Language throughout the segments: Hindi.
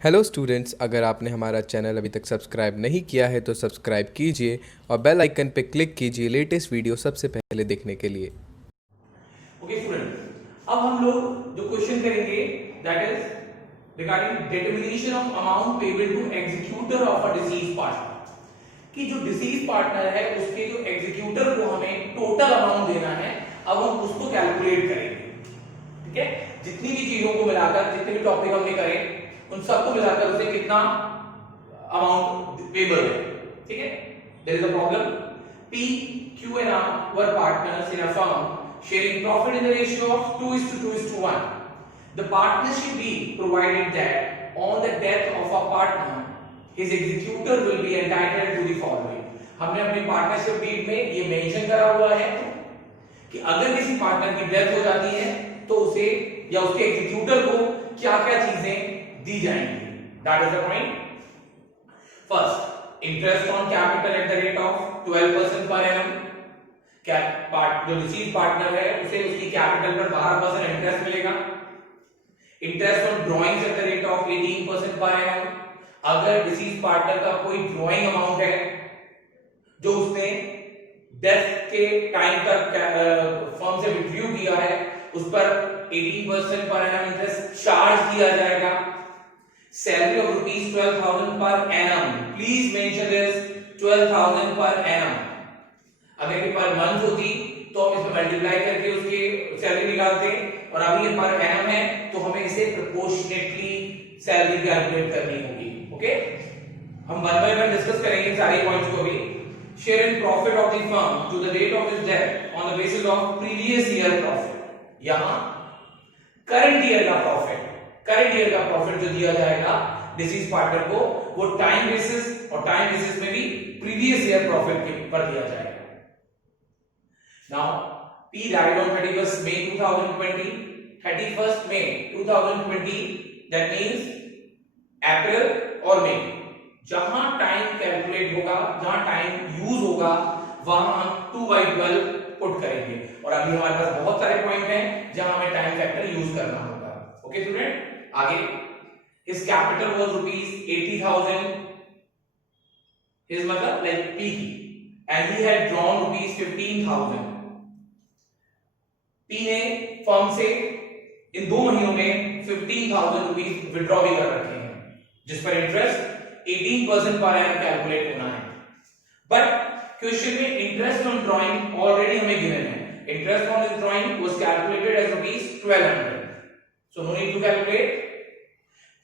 हेलो स्टूडेंट्स, अगर आपने हमारा चैनल अभी तक सब्सक्राइब नहीं किया है तो सब्सक्राइब कीजिए और बेल आइकन पर क्लिक कीजिए लेटेस्ट वीडियो सबसे पहले देखने के लिए। ओके स्टूडेंट्स, अब हम लोग जो क्वेश्चन करेंगे that is regarding determination of amount payable to executor of a deceased partner, कि जो डिसीज पार्टनर है उसके जो एग्जीक्यूटर को हमें टोटल अमाउंट देना है, अब हम उसको कैलकुलेट करेंगे। ठीक है, जितनी भी चीजों को मिलाकर, जितने भी टॉपिक हमने करे उन सबको मिलाकर उसे कितना अमाउंट पेबल है। ठीक है, there is a problem. P, Q and R were partners in a firm sharing profit in the ratio of 2:2:1. The partnership B provided that on the death of a partner, his executor will be entitled to the following. हमने अपनी पार्टनरशिप डीड में ये मेंशन करा हुआ है कि अगर किसी पार्टनर की डेथ हो जाती है तो उसे या उसके एग्जीक्यूटर को क्या-क्या चीजें दी जाएंगी। That is the point. First, interest on capital at the rate of 12% per annum. जो रिसीव पार्टनर है उसे उसकी कैपिटल पर 12% इंटरेस्ट मिलेगा। Interest on drawings at the rate of 18% per annum. अगर रिसीव पार्टनर का कोई ड्राइंग अमाउंट है जो उसने डेथ के टाइम तक फर्म से विड्रॉ किया है, उस पर 18% पर एनम इंटरेस्ट चार्ज किया जाएगा। Salary of rupees 12,000 per annum, please mention this, 12,000 per annum. अगर ये पर मंथ होती तो हम इसमें मल्टीप्लाई करके उसकी सैलरी निकालते, और अभी ये पर एनम है तो हमें इसे प्रोपोर्शनेटली सैलरी कैलकुलेट करनी होगी। ओके, हम वन बाय वन डिस्कस करेंगे सारे पॉइंट्स को भी। Share in profit of the firm to the date of his death on the basis of previous year profit. यहां करंट ईयर का प्रॉफिट जो दिया जाएगा डिसीज पार्टनर को, वो टाइम बेसिस, और टाइम बेसिस में भी प्रीवियस ईयर प्रॉफिट के पर दिया जाएगा। Now P died on 31st May 2020, 31st May 2020, that means अप्रैल और मई। जहां टाइम कैलकुलेट होगा, जहां टाइम यूज होगा, वहां हम 2/12 पुट करेंगे। और अभी हमारे पास बहुत सारे पॉइंट हैं जहां हमें टाइम फैक्टर यूज करना होगा। ओके स्टूडेंट, आगे his capital was rupees 80,000, his मतलब like P की, and he had drawn rupees 15,000। P ने फर्म से इन 2 महीनों में 15,000 रुपीस विड्रॉ भी कर रखे हैं, जिस पर इंटरेस्ट 18% पर एनम कैलकुलेट होना है। बट क्वेश्चन में इंटरेस्ट ऑन ड्राइंग ऑलरेडी हमें गिवन है। Interest on this drawing was calculated as rupees 1200, so no need to calculate.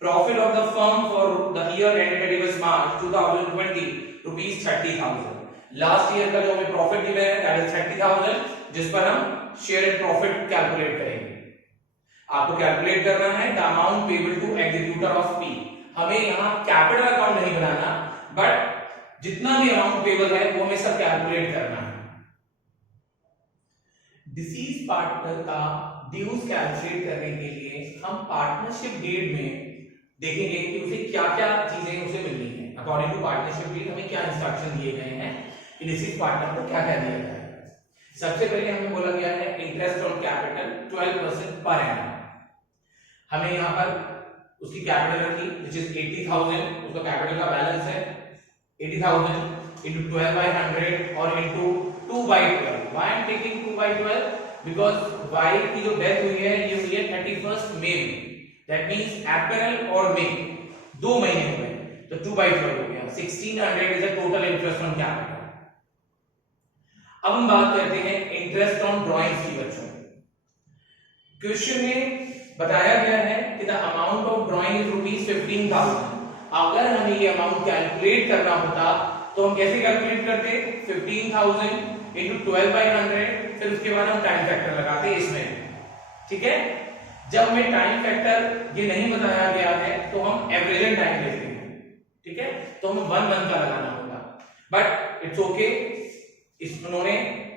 Profit of the firm for the year ended 31st March 2020 rupees 30,000. Last year का जो हमें प्रॉफिट गिवन है दैट इज 30,000, जिस पर हम शेयर इन प्रॉफिट कैलकुलेट करेंगे। आपको कैलकुलेट करना है the amount payable to executor of P. हमें यहां कैपिटल अकाउंट नहीं बनाना, बट जितना भी अमाउंट पेबल है वो हमें सब कैलकुलेट करना है। डिसीज पार्टनर का ड्यूज कैलकुलेट करने के लिए हम पार्टनरशिप डीड में देखेंगे कि उसे क्या-क्या चीजें उसे मिलनी है। अकॉर्डिंग टू पार्टनरशिप डीड हमें क्या इंस्ट्रक्शन दिए गए हैं कि डिसीज पार्टनर को क्या-क्या दिया जाए। सबसे पहले हमें बोला गया है interest on capital 12% per annum. हमें यहां पर उसकी कैपिटल रखी व्हिच इज 80,000, उसका कैपिटल का बैलेंस है 80,000 into 12/100 और into 2/12। Why I am taking 2/12? Because Y की जो डेथ हुई है ये हुई है 31st मई में, दैट मींस अप्रैल और मई 2 महीने हो गए, तो 2/12 हो गया। 1600 is the total interest on capital. अब हम बात करते हैं इंटरेस्ट ऑन ड्राइंग्स की। बच्चों, क्वेश्चन में बताया गया है कि the amount of drawing is rupees 15,000। अगर हमें ये अमाउंट कैलकुलेट करना होता तो हम कैसे कैलकुलेट करते? 15,000 into 12/100, फिर उसके बाद हम टाइम फैक्टर लगाते इसमें। ठीक है, जब हमें टाइम फैक्टर ये नहीं बताया गया है तो हम एवरेज टाइम लेते हैं। ठीक है, तो हम 1 मंथ का लगाना होगा, बट इट्स ओके। इस उन्होंने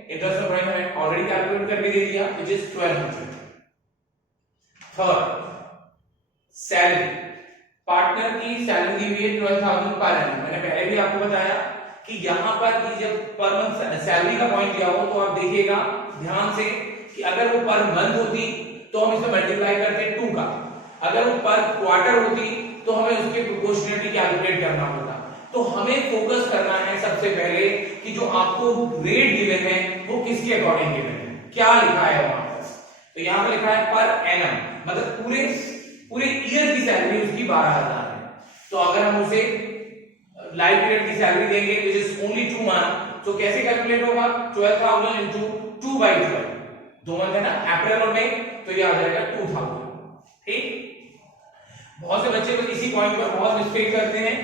इंटरेस्ट ऑन ड्राइंग हमें ऑलरेडी कैलकुलेट करके दे दिया which is 1200। Third, salary. Partner की सैलरी दी हुई है 12,000 पर एनम। मैंने पहले भी आपको बताया कि यहां पर कि जब पर मंथ सैलरी का पॉइंट दिया हो तो आप देखिएगा ध्यान से कि अगर वो पर मंथ होती तो हम इसे मल्टीप्लाई करते 2 का, अगर वो पर क्वार्टर होती तो हमें उसके प्रोपोर्शनलिटी कैलकुलेट करना होगा। तो हमें फोकस करना है सबसे पहले कि जो आपको रेट गिवन है वो किसके अकॉर्डिंग गिवन है, क्या लिखा है वहां पर। तो यहां पर लिखा है पर एनम, मतलब पूरे ईयर की सैलरी उसकी 12,000 है। तो अगर हम उसे लाइफ पीरियड की सैलरी देंगे विच इज ओनली 2 मंथ, तो कैसे कैलकुलेट होगा, 12,000 इंटू 2/12, 2 मंथ है ना, अप्रैल और मई, तो ये आ जाएगा 2,000। ठीक, बहुत से बच्चे तो इसी पॉइंट पर बहुत मिस्टेक करते हैं,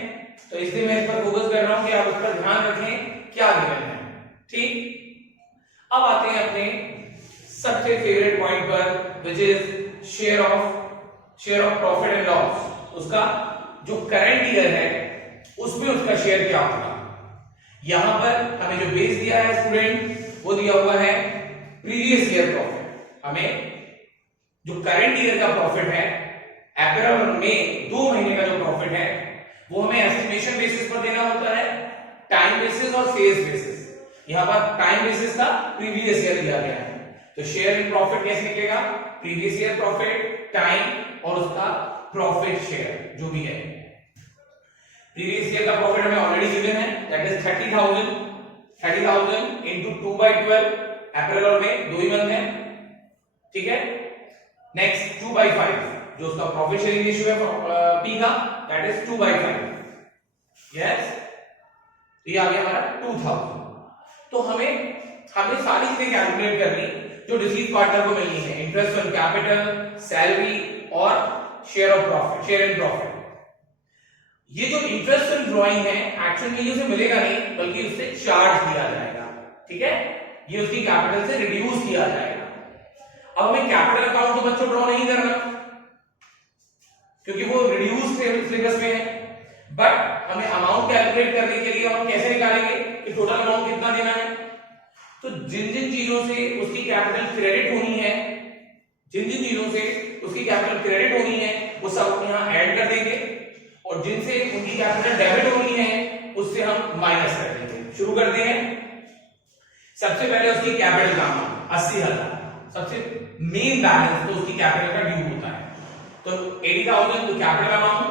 तो इसलिए मैं इस पर फोकस कर रहा हूं कि आप उस पर ध्यान रखें क्या गिवन है। ठीक, अब आते हैं अपने सबसे फेवरेट पॉइंट पर which is share of profit and loss. उसका जो करंट ईयर है उसमें उसका शेयर क्या होगा। यहां पर हमें जो बेस दिया है स्टूडेंट वो दिया हुआ है प्रीवियस ईयर प्रॉफिट। हमें जो करंट ईयर का प्रॉफिट है अप्रैल और मई 2 महीने का जो प्रॉफिट है वो हमें एस्टिमेशन बेसिस पर देना होता है, टाइम बेसिस और सेल्स बेसिस। यहां पर टाइम बेसिस का प्रीवियस ईयर दिया गया है, तो शेयर इन प्रॉफिट कैसे निकलेगा, प्रीवियस ईयर प्रॉफिट, टाइम और उसका प्रॉफिट शेयर जो भी है। प्रीवियस ईयर का प्रॉफिट हमें ऑलरेडी गिवन है, दैट इज 30,000 इनटू 2/12, अप्रैल और मई 2 ही मंथ है। ठीक है, नेक्स्ट 2/5 जो उसका प्रॉफिट शेयरिंग रेशियो है पी का, दैट इज 2/5। यस, ये आ गया हमारा 2000। तो हमें सारी चीजें कैलकुलेट करनी जो डिसीज पार्टनर को मिलनी है, इंटरेस्ट ऑन कैपिटल, सैलरी और share of profit, share in profit. ये जो इंटरेस्ट ऑन ड्रॉइंग है एक्चुअल में ये उसे मिलेगा नहीं, बल्कि उससे चार्ज किया जाएगा। ठीक है, ये उसकी कैपिटल से रिड्यूस किया जाएगा। अब हमें कैपिटल अकाउंट तो बच्चों ड्रॉ नहीं करना क्योंकि वो रिड्यूस सिलेबस में है, बट हमें अमाउंट कैलकुलेट करने के लिए हम कैसे निकालेंगे कि टोटल अमाउंट कितना देना है। तो जिन जिन चीजों से उसकी कैपिटल क्रेडिट होनी है, जिन जिन चीजों से उसकी कैपिटल क्रेडिट होनी है वो सब यहां ऐड कर देंगे, और जिनसे उनकी कैपिटल डेबिट होनी है उससे हम माइनस कर देंगे। शुरू करते हैं। सबसे पहले उसकी कैपिटल का अमाउंट 80,000, सबसे मेन बैलेंस तो उसकी कैपिटल का ड्यू होता है। तो 80,000 तो capital amount,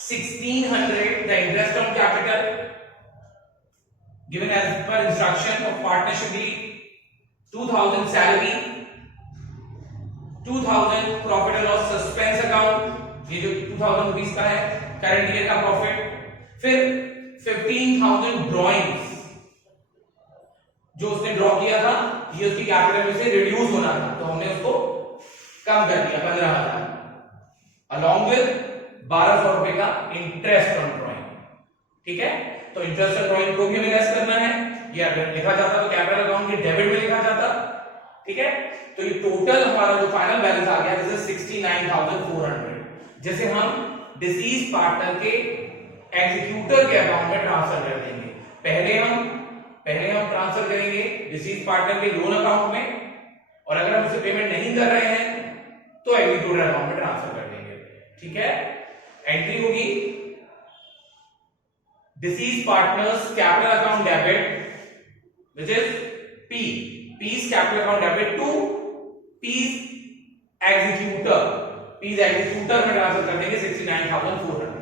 1,600 the interest on capital given as per instruction of partnership deed, 2,000 salary, 2,000 profit and loss suspense account, ये जो 2,000 रुपीस का है करंट ईयर का प्रॉफिट, फिर 15,000 ड्रॉइंग्स जो उसने ड्रॉ किया था, ये उसकी कैपिटल में से रिड्यूस होना था, तो हमने उसको कम कर दिया 15,000, अलॉन्ग विद 1,200 रुपए का इंटरेस्ट ऑन ड्रॉइंग। ठीक है, तो इंटरेस्ट ऑन ड्रॉइंग को भी हमें लेस करना है, ये अगर लिखा जाता तो कैपिटल अकाउंट के डेबिट में लिखा जाता। ठीक है, तो ये टोटल हमारा जो फाइनल बैलेंस आ गया दिस इज 69,400, जैसे हम डिसीज पार्टनर के एग्जीक्यूटर के अकाउंट में ट्रांसफर कर देंगे। पहले हम ट्रांसफर करेंगे डिसीज पार्टनर के लोन अकाउंट में, और अगर हम उसे पेमेंट नहीं कर रहे हैं तो एग्जीक्यूटर अकाउंट में ट्रांसफर कर देंगे। ठीक है, एंट्री होगी deceased partners capital account debit which is P, P's capital account debit to P's executor में ट्रांसफर कर देंगे 69,400।